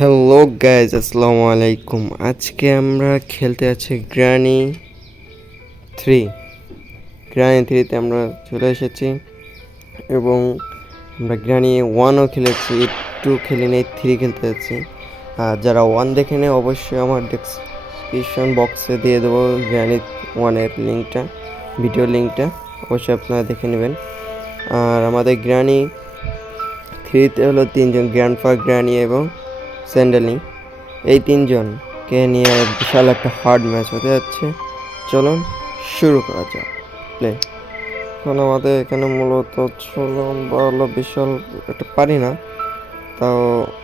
Hello guys আসসালামু আলাইকুম। আজকে আমরা খেলতে আছি গ্রানি থ্রি গ্রানি থ্রিতে আমরা চলে এসেছি এবং আমরা গ্রানি ওয়ানও খেলেছি টু খেলি নেই থ্রি খেলতে যাচ্ছি। আর যারা ওয়ান দেখে নেয়, অবশ্যই আমার ডিসক্রিপশন বক্সে দিয়ে দেবো গ্রানি ওয়ানের লিঙ্কটা ভিডিও লিঙ্কটা অবশ্যই আপনারা দেখে নেবেন। আর আমাদের গ্রানি থ্রিতে হলো তিনজন গ্র্যান্ডফা গ্রানি এবং স্যান্ডেলিং এই তিনজনকে নিয়ে বিশাল একটা হার্ড ম্যাচ হতে যাচ্ছে। চলুন শুরু করা যাক। প্লে এখন আমাদের এখানে মূলত চলুন বা বিশাল একটা পারি না। তাও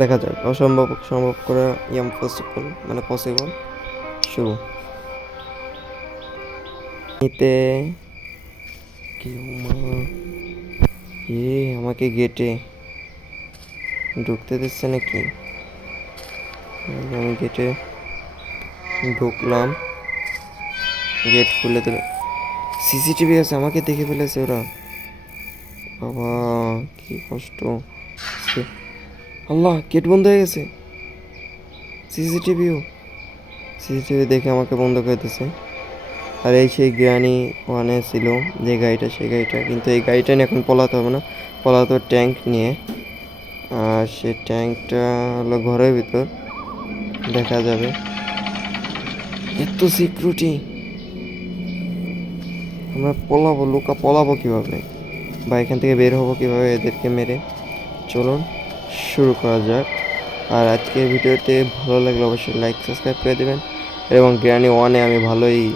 দেখা যাক। অসম্ভব সম্ভব করে ইয়াম পসিবল মানে পসিবল শুরু। নিতে আমাকে গেটে ঢুকতে দিচ্ছে নাকি? আমি গেটে ঢুকলাম। গেট খুলে দিল। সিসিটিভি আছে, আমাকে দেখে ফেলেছে ওরা। বাবা, কি কষ্ট। আল্লাহ গেট বন্ধ হয়ে গেছে। সিসিটিভিও সিসিটিভি দেখে আমাকে বন্ধ করে দিয়েছে। আর এই সেই গ্রানি ওয়ানে ছিল যে গাড়িটা, সেই গাড়িটা। কিন্তু এই গাড়িটা নিয়ে এখন পলাতে হবে না। পলাতে ট্যাঙ্ক নিয়ে। আর সেই ট্যাঙ্কটা হলো ঘরের ভিতর। দেখা যাবে। এত সিকিউরিটি আমরা পলাবো লুকা পলাবো কীভাবে? বা এখান থেকে বের হব কীভাবে এদেরকে মেরে? চলুন শুরু করা যাক। আর আজকের ভিডিওতে ভালো লাগলে অবশ্যই লাইক সাবস্ক্রাইব করে দেবেন। এবং গ্র্যানি ওয়ানে আমি ভালোই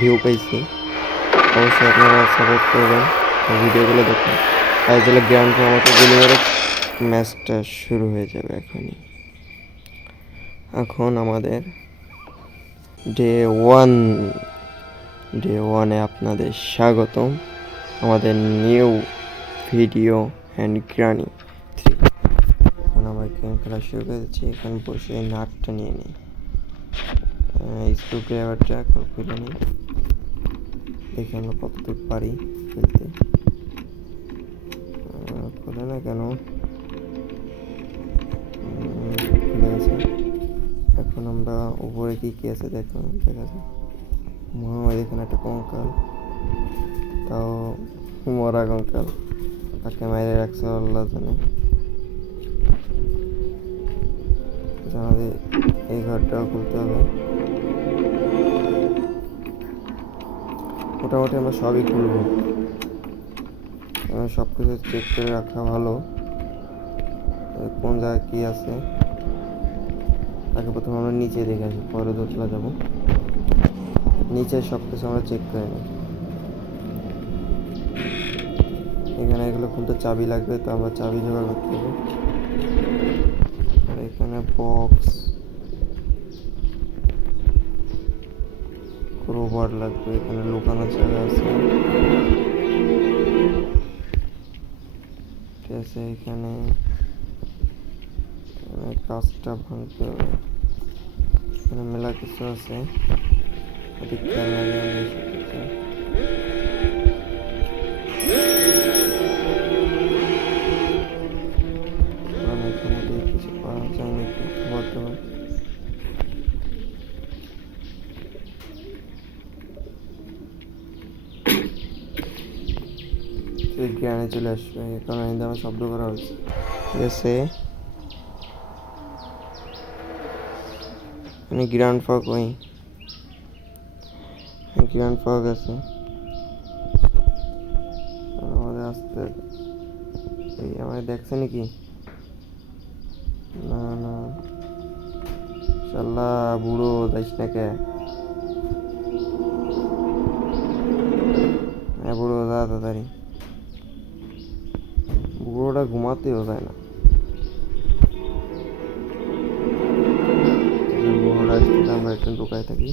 ভিউ পেয়েছি। অবশ্যই আপনারা সাপোর্ট করবেন ভিডিওগুলো দেখুন। আর তাহলে গ্র্যান্ড আমাকে গুলি মেরে ম্যাচটা শুরু হয়ে যাবে এখনই। এখন আমাদের ডে ওয়ান ডে ওয়ানে আপনাদের স্বাগতম। আমাদের new video and granny three এখন আমরা গেম খেলা শুরু করে দিচ্ছি। এখানে বসে নাটটা নিয়ে নিই। স্ক্রু ড্রাইভারটা এখন খুলে নিই। দেখি আমরা কতদূর পারি খেলতে। খুলে না কেন? খুলে গেছে। এখন আমরা উপরে কি কি আছে দেখো, দেখা যায় মহামারী এখানে একটা কঙ্কাল, তাও মরা কঙ্কাল। তাকে মাইরে রাখছে আল্লাহ জানে। আমাদের এই ঘরটাও খুলতে হবে। মোটামুটি আমরা সবই খুলবো। সব কিছু চেক করে রাখা ভালো। কোন জায়গায় কী আছে? আগে প্রথমে আমরা নিচে দেখে আসি, পরে দোতলা যাব নিচে সব কিছু আমরা চেক করে নিই এখানে এগুলো খুলতে চাবি লাগবে, তো আমরা চাবি জোগাড় করতে হবে। আর এখানে বক্স ক্রোবার লাগবে, এখানে লুকানোর জায়গা আছে। ঠিক আছে, এখানে এখানে কাজটা ভাঙতে হবে। এখানে মেলা কিছু আছে। কিছু। পাওয়া যায় নাকি? বলতে জ্ঞানে চলে আসবে। কারণ এই আমার শব্দ করা হচ্ছে ঠিক আছে মানে গ্র্যান্ড ফগ ওই গ্র্যান্ড ফগ আছে। আমাদের আসতে এই আমাদের দেখছে নাকি? না না। শাল্লা বুড়ো যাইস না কে? হ্যাঁ বুড়ো যা তাড়াতাড়ি। বুড়োটা ঘুমাতেও যায় না। আসলে আমরা একটু লুকায় থাকি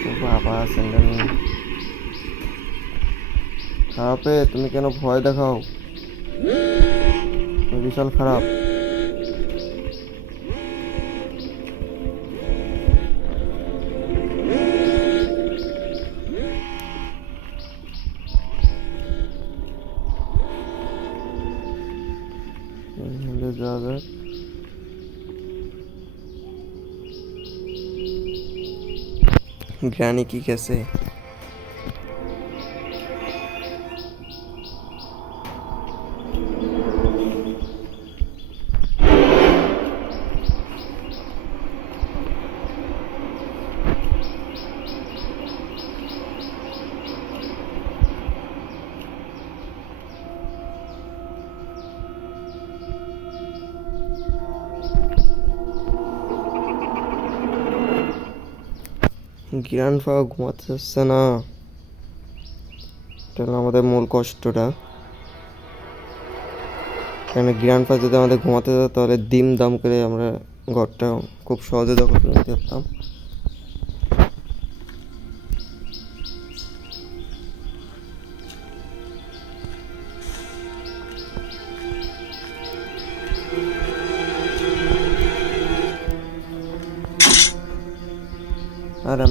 ও বাবা স্যান্ডেল খারাপে তুমি কেন ভয় দেখাও তুমি বিশাল খারাপ এখানে যাওয়া যাক গ্রানি কি গেছে জ্ঞান ফাওয়া ঘুমাতে যাচ্ছে না। এটা হলো আমাদের মূল কষ্টটা। কারণ গ্র্যান্ড পা যদি আমাদের ঘুমাতে যেত তাহলে দিম দাম করে আমরা ঘরটা খুব সহজে দখল করে নিতে পারতাম।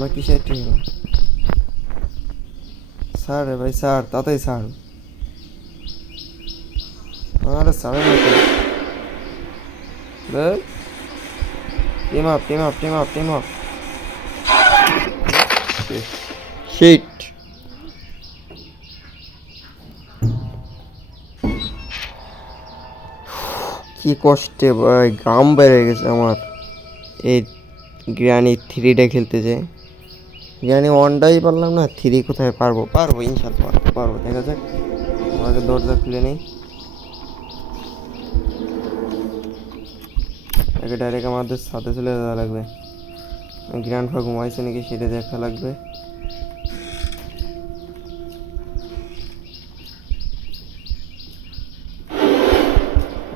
আমার কিসের হলো স্যার রে ভাই স্যার তাতেই স্যার। আরে স্যারের মতো team up team up team up team up shit কি কষ্টে ভাই গাম বেড়ে গেছে আমার। এই গ্রানি থ্রিটা খেলতে যে। গ্রানি ওয়ানটাই পারলাম না থ্রি কোথায় পারব? পারব ইনশাল্লাহ পারব পারব দেখা যাক। আমাকে দরজা খুলে নেই। আগে ডাইরেক্ট আমাদের সাথে চলে যাওয়া লাগবে। গ্র্যান্ড ফা ঘুমাইছে নাকি সেটা দেখা লাগবে।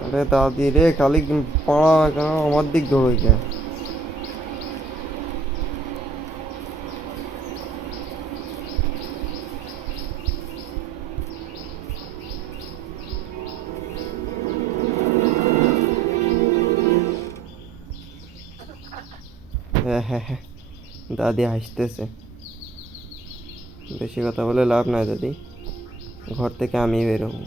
আরে দাদি রে, খালি পাড়া কেন? আমার দিক ধরো কে দাদি হাসতেছে। বেশি কথা বলে লাভ নাই দাদি। ঘর থেকে আমি বেরোবো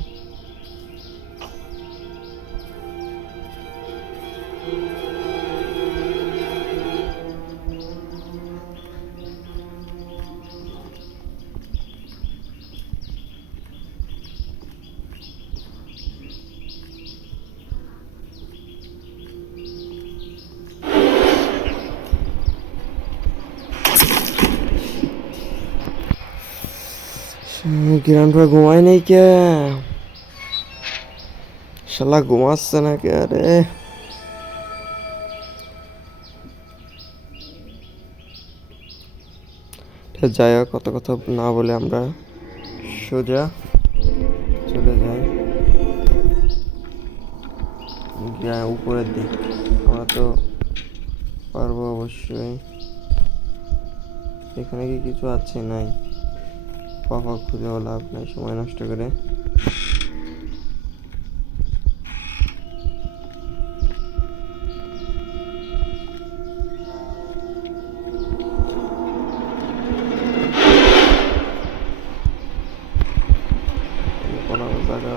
কিরণ ভাই ঘুমায় নেই কে? শালা ঘুমাচ্ছে না কে আরে যাই হোক কত কথা না বলে আমরা সোজা চলে যাই। উপরের দিক। আমরা তো পারব অবশ্যই। এখানে কি কিছু আছে? নাই। পাপা খুঁজেও লাভ নাই সময় নষ্ট করে।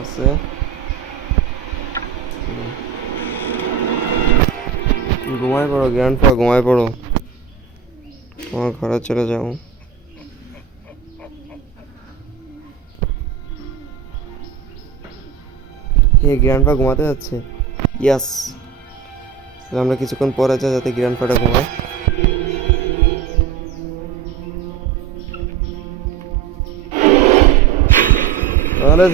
আছে। ঘুমায় পড়ো গ্র্যান্ড পা ঘুমায় পড়ো। তোমার ঘরে চলে যাও। হে গ্র্যান্ডপা ঘুমাতে যাচ্ছে? ইয়াস। আমরা কিছুক্ষণ পরে যাই যাতে গ্র্যান্ডপাটা ঘুমায়। আরে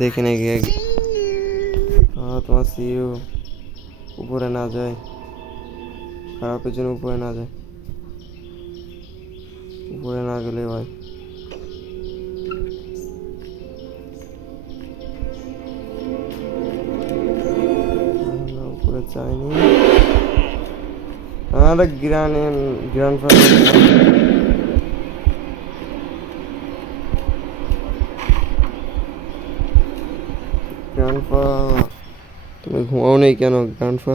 দেখে আহ, তোমার সিও উপরে না যায়, খারাপের জন্য উপরে না যায়। উপরে না গেলে হয়। উপরে চাইনি আর গ্রান্ড গ্রান নেই কেন গ্রানফা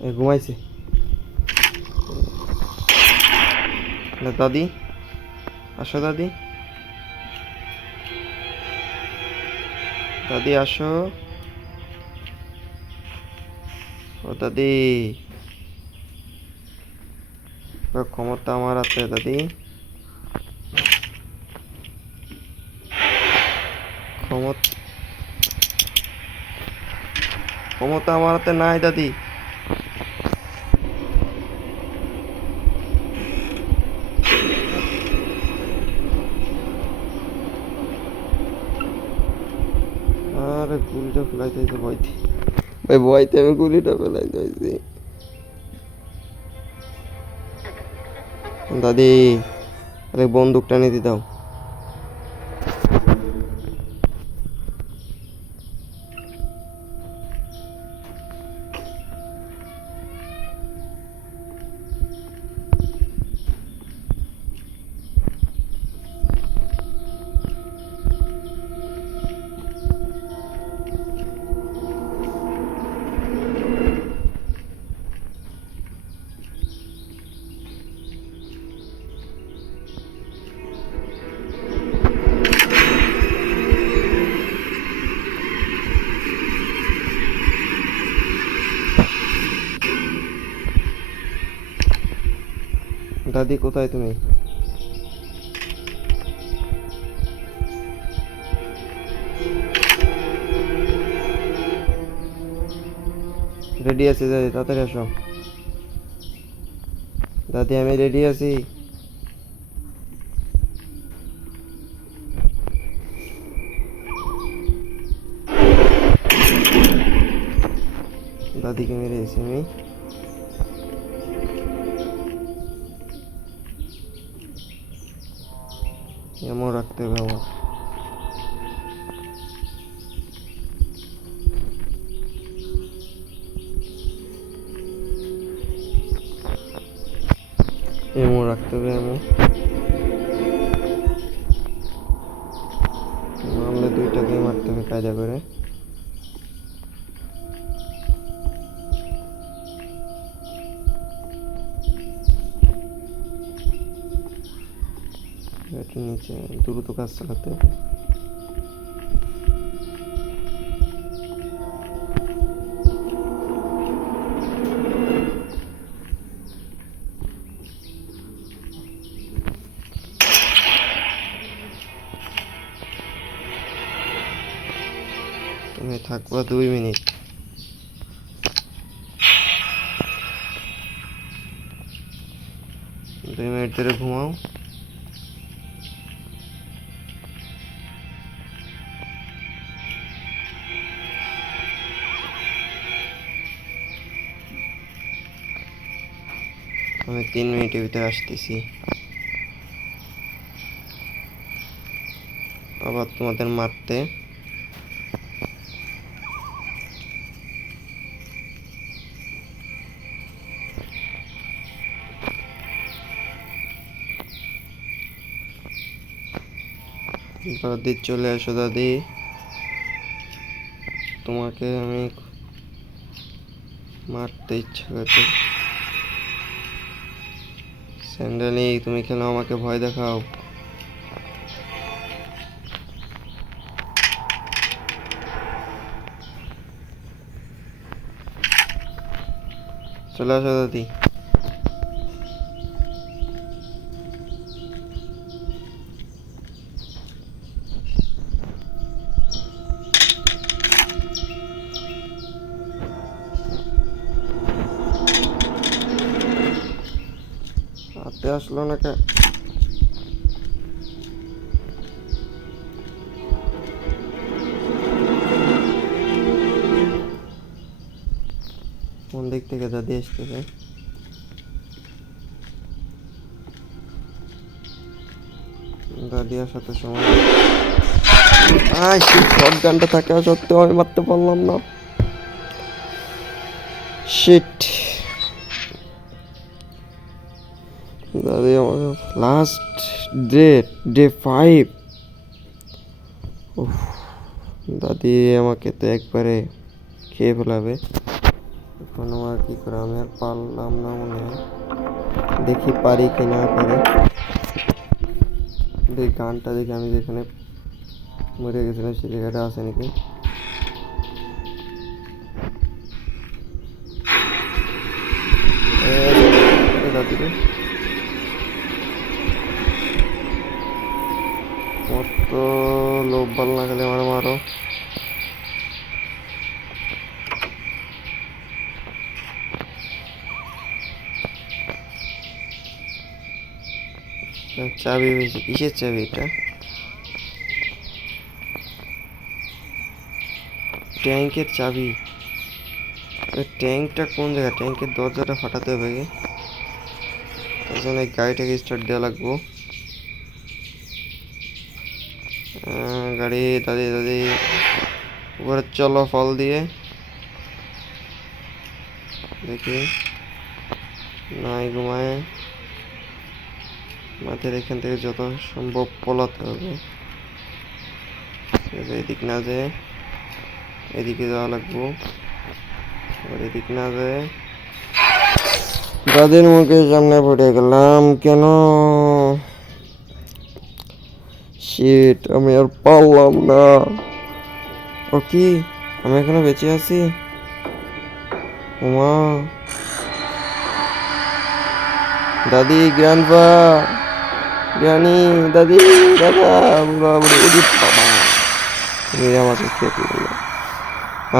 এ ঘুমাইছে? দাদি? আসো, দাদি। দাদি, আসো। ও, দাদি। ক্ষমতা আমার হাতে দাদি। ক্ষমতা ক্ষমতা আমার হাতে নাই, দাদি। গুলিটা ফেলাইতে ভয়তে ভাই ভয়তে আমি গুলিটা ফেলাইতে হয়েছি দাদি আরে বন্দুকটা নিতে দাও। দাদি, কোথায় তুমি? রেডি আছি, দাদি, তাড়াতাড়ি আসো। দাদি, আমি রেডি আছি। দাদিকে মেরে এসে আমি। এমন রাখতে হবে আমার এমন রাখতে হবে এমন। দুইটা দিয়ে মারতে হবে কাজা করে। দ্রুত কাজ চালাতে হবে। তুমি থাকবা দুই মিনিট। দুই মিনিট ধরে ঘুমাও। আমি তিন মিনিটের ভিতরে আসতেছি। আবার তোমাদের মারতে। দাদি, চলে আসো দাদি। তোমাকে আমি মারতে ইচ্ছা করছে। স্যান্ডালি তুমি খেলো আমাকে ভয় দেখাও। চলে আসো দাদি। ঘুরতে আসলো না কোন দিক থেকে দাদি আসতেছে? দাদি আসার তো সময় শর্ট গানটা থাকা সত্যি আমি মারতে পারলাম না। Shit last day day five দাদি আমাকে তো একবারে খেয়ে ফেলাবে। এখন আমার কি করে, আমি আর পারলাম না মনে হয়। দেখি পারি কি না পারি। এই গানটা দেখে আমি যেখানে মরে গেছিলাম, সেই জায়গাটা আছে নাকি এ, এ দাদি রে। মত লোভ ভালো না খেলে আমার মারো। চাবি পেয়েছি কিসের চাবি এটা? ট্যাঙ্কের চাবি। ট্যাঙ্কটা কোন জায়গা? ট্যাঙ্কের দরজাটা ফাটাতে হবে তার জন্য গাড়িটাকে স্টার্ট দেওয়া লাগবো। গাড়ি, দাদি দাদি। উপরে চলো ফল দিয়ে। দেখি। নাই ঘুমায়। মাঠের এখান থেকে যত সম্ভব পলাতে হবে। এদিক না যায় এদিকে যাওয়া লাগবো। এদিক না যায় দাদির মুখের সামনে পড়ে গেলাম। কেন? শিট আমি আর পারলাম না। ও কি? আমি এখনও বেঁচে আছি? উমা দাদি গ্র্যান্ডপা গ্রানি দাদি, দাদা, বুড়া, বুড়ি বাবা। আমাকে ফেলল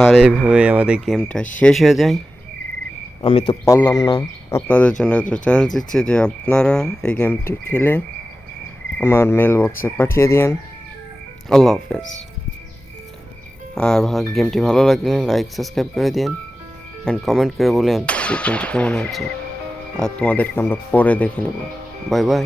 আর এইভাবে আমাদের গেমটা শেষ হয়ে যায়। আমি তো পারলাম না। আপনাদের জন্য একটা চ্যালেঞ্জ দিচ্ছি যে আপনারা এই গেমটি খেলে আমার মেল বক্সে পাঠিয়ে দিন আল্লাহ হাফেজ। আর গেমটি ভালো লাগলে লাইক সাবস্ক্রাইব করে দিন অ্যান্ড কমেন্ট করে বলেন গেমটি কেমন হয়েছে। আর তোমাদেরকে আমরা পরে দেখে নেব। Bye bye